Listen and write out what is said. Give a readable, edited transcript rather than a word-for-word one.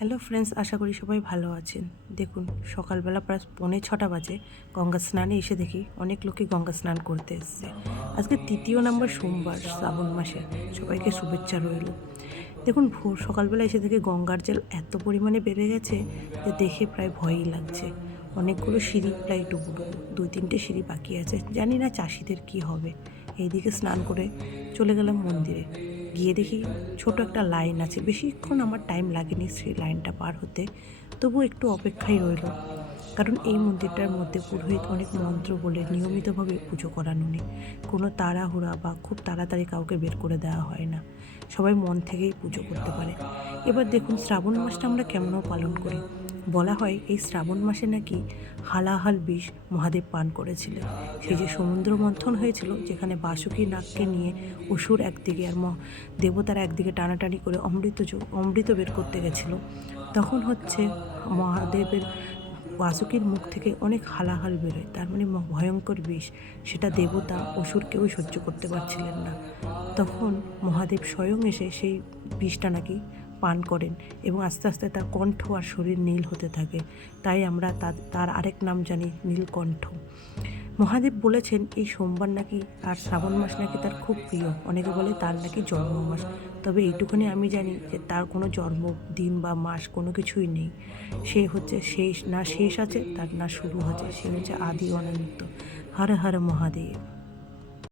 Hello friends, আশা করি সবাই ভালো আছেন। দেখুন, সকালবেলা প্রায় 6:45 বাজে গঙ্গা স্নানে এসে দেখি অনেক লোকই গঙ্গা স্নান করতে এসছে। আজকে তৃতীয় নম্বর সোমবার শ্রাবণ মাসে। সবাইকে শুভেচ্ছা রইল। দেখুন, ভোর সকালবেলা এসে দেখি গঙ্গার জল এত পরিমাণে বেড়ে গেছে যে দেখে প্রায় ভয়ই লাগছে। অনেকগুলো সিঁড়ি প্রায় ডুবু ডুবু, 2-3টে সিঁড়ি বাকি আছে। জানি না চাষিদের কি হবে। এইদিকে স্নান করে চলে গেলাম মন্দিরে। গিয়ে দেখি ছোট একটা লাইন আছে, বেশিক্ষণ আমার টাইম লাগেনি সেই লাইনটা পার হতে। তবু একটু অপেক্ষায় রইল, কারণ এই মন্দিরটার মধ্যে পুরোহিত অনেক মন্ত্র বলে নিয়মিতভাবে পুজো করানো নেই। কোনো তাড়াহুড়া বা খুব তাড়াতাড়ি কাউকে বের করে দেওয়া হয় না। সবাই মন থেকেই পুজো করতে পারে। এবার দেখুন, শ্রাবণ মাসটা আমরা কেমনও পালন করি। বলা হয় এই শ্রাবণ মাসে নাকি হালাহাল বিষ মহাদেব পান করেছিলেন। সেই যে সমুদ্র মন্থন হয়েছিল, যেখানে বাসুকী নাগকে নিয়ে অসুর একদিকে আর দেবতারা একদিকে টানাটানি করে অমৃত বের করতে গেছিল, তখন হচ্ছে মহাদেবের বাসুকীর মুখ থেকে অনেক হালাহাল বেরোয়, তার মানে ভয়ঙ্কর বিষ। সেটা দেবতা অসুর কেউই সহ্য করতে পারছিলেন না। তখন মহাদেব স্বয়ং এসে সেই বিষটা নাকি পান করেন, এবং আস্তে আস্তে তার কণ্ঠ আর শরীর নীল হতে থাকে। তাই আমরা তার আরেক নাম জানি নীলকণ্ঠ। মহাদেব বলেছেন এই সোমবার নাকি আর শ্রাবণ মাস নাকি তার খুব প্রিয়। অনেকে বলে তার নাকি জন্ম মাস। তবে এইটুকুনি আমি জানি যে তার কোনো জন্মদিন বা মাস কোনো কিছুই নেই। সে হচ্ছে শেষ, না শেষ আছে তার, না শুরু আছে। সে হচ্ছে আদি অনন্ত। হর হর মহাদেব।